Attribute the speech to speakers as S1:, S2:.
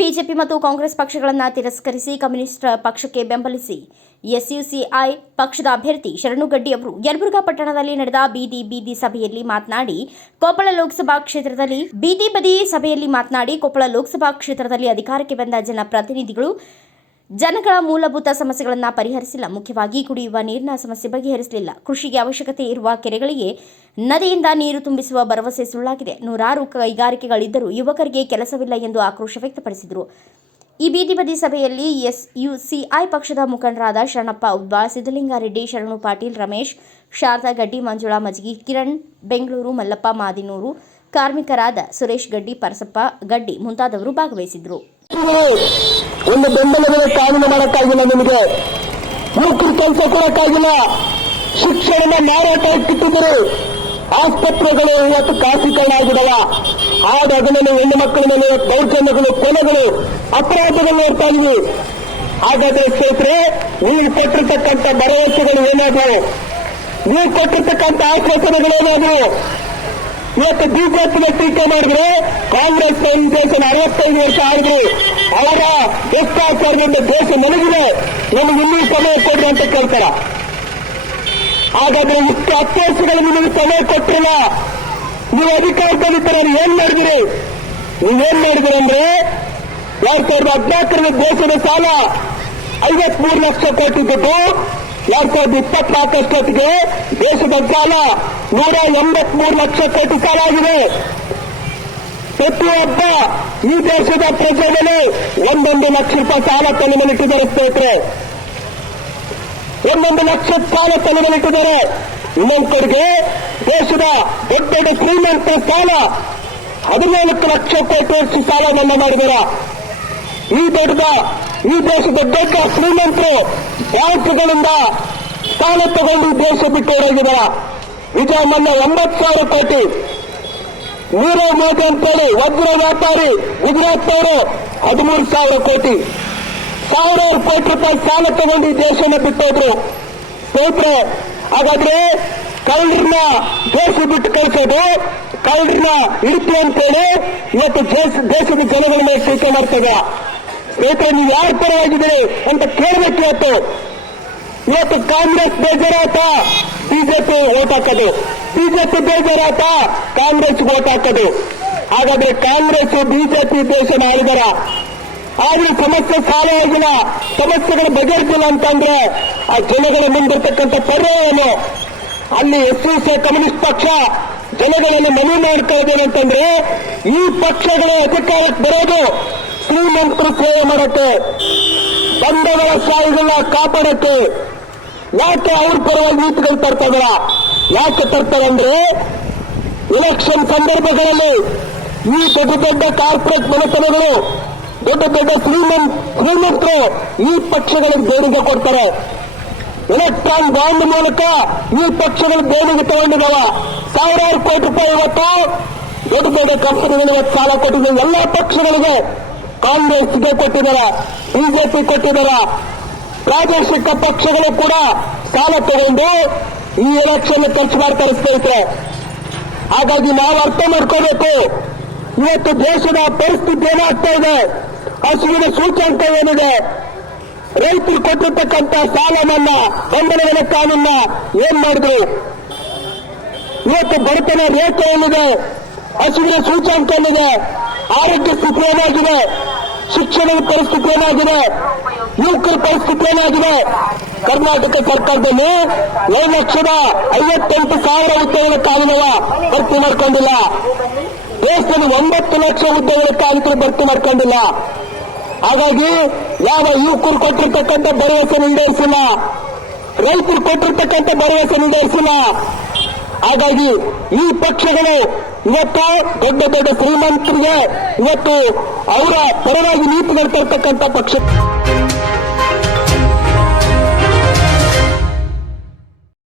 S1: BJP ಮತ್ತು ಕಾಂಗ್ರೆಸ್ ಪಕ್ಷಗಳನ್ನು ತಿರಸ್ಕರಿಸಿ ಕಮ್ಯುನಿಸ್ಟ್ ಪಕ್ಷಕ್ಕೆ ಬೆಂಬಲಿಸಿ. ಎಸ್ಯುಸಿಐ ಪಕ್ಷದ ಅಭ್ಯರ್ಥಿ ಶರಣುಗಡ್ಡಿ ಅವರು ಯಲಬುರ್ಗಾ ಪಟ್ಟಣದಲ್ಲಿ ನಡೆದ ಬೀದಿ ಬೀದಿ ಸಭೆಯಲ್ಲಿ ಮಾತನಾಡಿ, ಕೊಪ್ಪಳ ಲೋಕಸಭಾ ಕ್ಷೇತ್ರದಲ್ಲಿ ಬೀದಿ ಬದಿ ಸಭೆಯಲ್ಲಿ ಮಾತನಾಡಿ, ಕೊಪ್ಪಳ ಲೋಕಸಭಾ ಕ್ಷೇತ್ರದಲ್ಲಿ ಅಧಿಕಾರಕ್ಕೆ ಬಂದ ಜನಪ್ರತಿನಿಧಿಗಳು ಜನಗಳ ಮೂಲಭೂತ ಸಮಸ್ಯೆಗಳನ್ನು ಪರಿಹರಿಸಿಲ್ಲ. ಮುಖ್ಯವಾಗಿ ಕುಡಿಯುವ ನೀರಿನ ಸಮಸ್ಯೆ ಬಗೆಹರಿಸಲಿಲ್ಲ. ಕೃಷಿಗೆ ಅವಶ್ಯಕತೆ ಇರುವ ಕೆರೆಗಳಿಗೆ ನದಿಯಿಂದ ನೀರು ತುಂಬಿಸುವ ಭರವಸೆ ಸುಳ್ಳಾಗಿದೆ. ನೂರಾರು ಕೈಗಾರಿಕೆಗಳಿದ್ದರೂ ಯುವಕರಿಗೆ ಕೆಲಸವಿಲ್ಲ ಎಂದು ಆಕ್ರೋಶ ವ್ಯಕ್ತಪಡಿಸಿದರು. ಈ ಬೀದಿ ಬದಿ ಸಭೆಯಲ್ಲಿ ಎಸ್ಯುಸಿಐ ಪಕ್ಷದ ಮುಖಂಡರಾದ ಶರಣಪ್ಪ ಉದ್ಬಾ ಸಿದ್ದಲಿಂಗಾರೆಡ್ಡಿ ಶರಣು ಪಾಟೀಲ್, ರಮೇಶ್, ಶಾರದಾ ಗಡ್ಡಿ, ಮಂಜುಳಾ ಮಜ್ಗಿ, ಕಿರಣ್, ಬೆಂಗಳೂರು, ಮಲ್ಲಪ್ಪ, ಮಾದಿನೂರು, ಕಾರ್ಮಿಕರಾದ ಸುರೇಶ್ ಗಡ್ಡಿ, ಪರಸಪ್ಪ ಗಡ್ಡಿ ಮುಂತಾದವರು ಭಾಗವಹಿಸಿದರು
S2: ಒಂದು ಬೆಂಬಲ ಬೆಲೆ ಕಾನೂನು ಮಾಡಕ್ಕಾಗಿಲ್ಲ ನಿಮಗೆ. ಯುವಕರು ಕೆಲಸ ಕೊಡಕ್ಕಾಗಿಲ್ಲ. ಶಿಕ್ಷಣ ಮಾರಾಟ ಇಟ್ಟಿದ್ದರು. ಆಸ್ಪತ್ರೆಗಳು ಇವತ್ತು ಖಾಸೀಕರಣ ಆಗಿದವ. ಅದನ್ನು ಹೆಣ್ಣು ಮಕ್ಕಳ ಮೇಲೆ ದೌರ್ಜನ್ಯಗಳು, ಕೊಲೆಗಳು, ಅಪರಾಧಗಳು ನೋಡ್ತಾ ಇದ್ವಿ ಹಾಗಾದ್ರೆ ಸ್ನೇಹಿತರೆ, ನೀವು ಕೊಟ್ಟಿರ್ತಕ್ಕಂಥ ಭರವಸೆಗಳು ಏನಾದವು? ನೀವು ಕೊಟ್ಟಿರ್ತಕ್ಕಂಥ ಆಶ್ವಾಸನೆಗಳು ಏನಾದವು ಇವತ್ತು ಬಿಜೆಪಿನ ಟೀಕೆ ಮಾಡಿದ್ರೆ ಕಾಂಗ್ರೆಸ್ ದೇಶನ ಅರವತ್ತೈದು ವರ್ಷ ಆಡಿದ್ರು ಅವರ ಭ್ರಷ್ಟಾಚಾರದಿಂದ ದೇಶ ಮಲಗಿದೆ. ನಮಗೆ ಇನ್ನೂ ಸಮಯ ಕೊಡ್ರಿ ಅಂತ ಕೇಳ್ತಾರ. ಹಾಗಾದ್ರೆ ಇಷ್ಟು ಹತ್ತು ವರ್ಷಗಳಲ್ಲಿ ನಿಮಗೆ ಸಮಯ ಕೊಟ್ಟಿಲ್ಲ. ನೀವು ಅಧಿಕಾರದಲ್ಲಿದ್ದರೆ ಏನ್ ಮಾಡಿದಿರಿ? ನೀವೇನ್ ಮಾಡಿದಿರಿ ಅಂದ್ರೆ ಎರಡ್ ಸಾವಿರದ ಹದಿನಾಲ್ಕರಲ್ಲಿ ದೇಶದ ಸಾಲ ಐವತ್ಮೂರು ಲಕ್ಷ ಕೋಟಿ ದುಡ್ಡು ಎರಡ್ ಸಾವಿರದ ಇಪ್ಪತ್ನಾಲ್ಕಷ್ಟೊತ್ತಿಗೆ ದೇಶದ ಸಾಲ ನೂರ ಎಂಬತ್ಮೂರು ಲಕ್ಷ ಕೋಟಿ ಸಾಲ ಆಗಿದೆ. ಪ್ರತಿಯೊಬ್ಬ ಈ ದೇಶದ ಪ್ರಜೆಗಳು ಒಂದೊಂದು ಲಕ್ಷ ರೂಪಾಯಿ ಸಾಲ ತಲೆ ಮೇಲೆ ಸ್ನೇಹಿತರೆ. ಒಂದೊಂದು ಲಕ್ಷ ಸಾಲ ತಲೆ ಮೇಲೆ ಇಟ್ಟಿದ್ದಾರೆ ಇನ್ನೊಂದು ಕಡೆಗೆ ದೇಶದ ದೊಡ್ಡ ದೊಡ್ಡ ಶ್ರೀಮಂತ ಸಾಲ ಹದಿನಾಲ್ಕು ಲಕ್ಷ ಕೋಟಿ ಸಾಲ ಮನ್ನಾ ಮಾಡಿದಾರ ಈ ದೊಡ್ಡ ಈ ದೇಶದ ದೊಡ್ಡ ಶ್ರೀಮಂತರು ಬ್ಯಾಂಕ್ಗಳಿಂದ ಸಾಲ ತಗೊಂಡು ದೇಶ ಬಿಟ್ಟು ಹೊರಗಿದಾರ ವಿಜಯ ಮನ್ನ ಎಂಬತ್ತು ಸಾವಿರ ಕೋಟಿ. ನೀರವ್ ಮೋದಿ ಅಂತೇಳಿ ವಜ್ರ ವ್ಯಾಪಾರಿ ಗುಜರಾತ್ನವರು ಹದಿಮೂರು ಸಾವಿರ ಕೋಟಿ. ಸಾವಿರಾರು ಕೋಟಿ ರೂಪಾಯಿ ಸಾಲ ತಗೊಂಡು ಈ ದೇಶನ ಬಿಟ್ಟೋದ್ರು ಸ್ನೇಹಿತರೆ, ಹಾಗಾದ್ರೆ ಕಳ್ಳರನ್ನ ದೇಶ ಬಿಟ್ಟು ಕಳಿಸೋದು, ಕಳ್ಳರನ್ನ ಇಡ್ತಿ ಅಂತೇಳಿ ಇವತ್ತು ದೇಶ- ದೇಶದ ಜನಗಳ ಮೇಲೆ ಟೀಕೆ ಮಾಡ್ತದೆ. ಸ್ನೇಹಿತರೆ ನೀವು ಯಾರ ಪರವಾಗಿದ್ದೀರಿ ಅಂತ ಕೇಳಬೇಕು ಇವತ್ತು. ಇವತ್ತು ಕಾಂಗ್ರೆಸ್ ಬೇಜಾರಾತ. ಬಿಜೆಪಿ ಓಟ್ ಹಾಕೋದು. ಬಿಜೆಪಿ ಬೇಜಾರಾತ. ಕಾಂಗ್ರೆಸ್ ಓಟ್ ಹಾಕೋದು. ಹಾಗಾದ್ರೆ ಕಾಂಗ್ರೆಸ್ ಬಿಜೆಪಿ ದೇಶ ಮಾಡಿದಾರ? ಆದ್ರೆ ಸಮಸ್ಯೆ ಸಾಲ ಆಗಿಲ್ಲ ಸಮಸ್ಯೆಗಳು ಬಗೆಹರಿಸಿಲ್ಲ ಅಂತಂದ್ರೆ ಆ ಜನಗಳ ಮುಂದಿರ್ತಕ್ಕಂಥ ಪರ್ಯಾಯ ಏನು? ಅಲ್ಲಿ ಎಸ್ ಸಿ ಕಮ್ಯುನಿಸ್ಟ್ ಪಕ್ಷ ಜನಗಳನ್ನು ಮನವಿ ಮಾಡ್ತಾ ಇದ್ದೇನೆ ಅಂತಂದ್ರೆ ಈ ಪಕ್ಷಗಳ ಅಧಿಕಾರಕ್ಕೆ ಬರೋದು. ಶ್ರೀಮಂತರು ಸೇವೆ ಮಾಡಕ್ಕೆ ಬಂಡವಾಳ ಶಾಹಿಗಳನ್ನ ಕಾಪಾಡಕ್ಕೆ, ಯಾಕೆ ಅವ್ರ ಪರವಾಗಿ ನೀತಿಗಳು ತರ್ತಾರ ಯಾಕೆ ತರ್ತಾರೆ ಅಂದ್ರೆ ಎಲೆಕ್ಷನ್ ಸಂದರ್ಭಗಳಲ್ಲಿ ಈ ದೊಡ್ಡ ದೊಡ್ಡ ಕಾರ್ಪೊರೇಟ್ ಮನೆತನಗಳು ದೊಡ್ಡ ದೊಡ್ಡ ಶ್ರೀಮಂತ ಶ್ರೀಮಂತರು ಈ ಪಕ್ಷಗಳಿಗೆ ದೇಣಿಗೆ ಕೊಡ್ತಾರೆ. ಎಲೆಕ್ಟ್ರಾನ್ ಬಾಂಡ್ ಮೂಲಕ ಈ ಪಕ್ಷಗಳು ದೇಣಿಗೆ ತಗೊಂಡಿದ್ದಾವ. ಸಾವಿರಾರು ಕೋಟಿ ರೂಪಾಯಿ ಇವತ್ತು ದೊಡ್ಡ ದೊಡ್ಡ ಕಂಪನಿಗಳು ಇವತ್ತು ಸಾಲ ಕೊಟ್ಟಿದ್ದಾರೆ ಎಲ್ಲ ಪಕ್ಷಗಳಿಗೆ ಕಾಂಗ್ರೆಸ್ಗೆ ಕೊಟ್ಟಿದ್ದಾರೆ, ಬಿಜೆಪಿ ಕೊಟ್ಟಿದ್ದಾರೆ. ಪ್ರಾದೇಶಿಕ ಪಕ್ಷಗಳು ಕೂಡ ಸಾಲ ತಗೊಂಡು ಈ ಎಲೆಕ್ಷನ್ ಖರ್ಚು ಮಾಡ್ತಾರೆ ಸ್ನೇಹಿತರೆ ಹಾಗಾಗಿ ನಾವು ಅರ್ಥ ಮಾಡ್ಕೋಬೇಕು. ಇವತ್ತು ದೇಶದ ಪರಿಸ್ಥಿತಿ ಏನಾಗ್ತಾ ಇದೆ? ಹಸುವಿನ ಸೂಚ್ಯಂಕ ಏನಿದೆ? ರೈತರು ಕೊಟ್ಟಿರ್ತಕ್ಕಂಥ ಸಾಲ ಮನ್ನಾ ಬೆಂಬಲ ಬೆಲೆ ಕಾನೂನ ಏನ್ ಮಾಡಿದ್ರು? ಇವತ್ತು ಬಡತನ ರೇಖೆ ಏನಿದೆ ಹಸುವಿನ ಸೂಚ್ಯಂಕ ಏನಿದೆ? ಆರೋಗ್ಯ ಸ್ಥಿತಿ ಏನಾಗಿದೆ? ಶಿಕ್ಷಣದ ಪರಿಸ್ಥಿತಿ ಏನಾಗಿದೆ? ಯುವಕರ ಪರಿಸ್ಥಿತಿ ಏನಾಗಿದೆ? ಕರ್ನಾಟಕ ಸರ್ಕಾರದಲ್ಲಿ ಏಳು ಲಕ್ಷದ ಐವತ್ತೆಂಟು ಸಾವಿರ ಹುದ್ದೆಗಳ ಕಾಲಿನವ ಭರ್ತಿ ಮಾಡ್ಕೊಂಡಿಲ್ಲ. ದೇಶದಲ್ಲಿ ಒಂಬತ್ತು ಲಕ್ಷ ಹುದ್ದೆಗಳ ಕಾಲಿಕರು ಭರ್ತಿ ಮಾಡ್ಕೊಂಡಿಲ್ಲ. ಹಾಗಾಗಿ ಯಾವ ಯುವಕರು ಕೊಟ್ಟಿರ್ತಕ್ಕಂಥ ಭರವಸೆ ಈಡೇರಿಸಿಲ್ಲ ರೈತರು ಕೊಟ್ಟಿರ್ತಕ್ಕಂಥ ಭರವಸೆ ಈಡೇರಿಸಿಲ್ಲ ಹಾಗಾಗಿ ಈ ಪಕ್ಷಗಳು ಇವತ್ತು ದೊಡ್ಡ ದೊಡ್ಡ ಶ್ರೀಮಂತರಿಗೆ ಇವತ್ತು ಅವರ ಪರವಾಗಿ ನೀತಿಗಳು ತರ್ತಕ್ಕಂಥ ಪಕ್ಷ.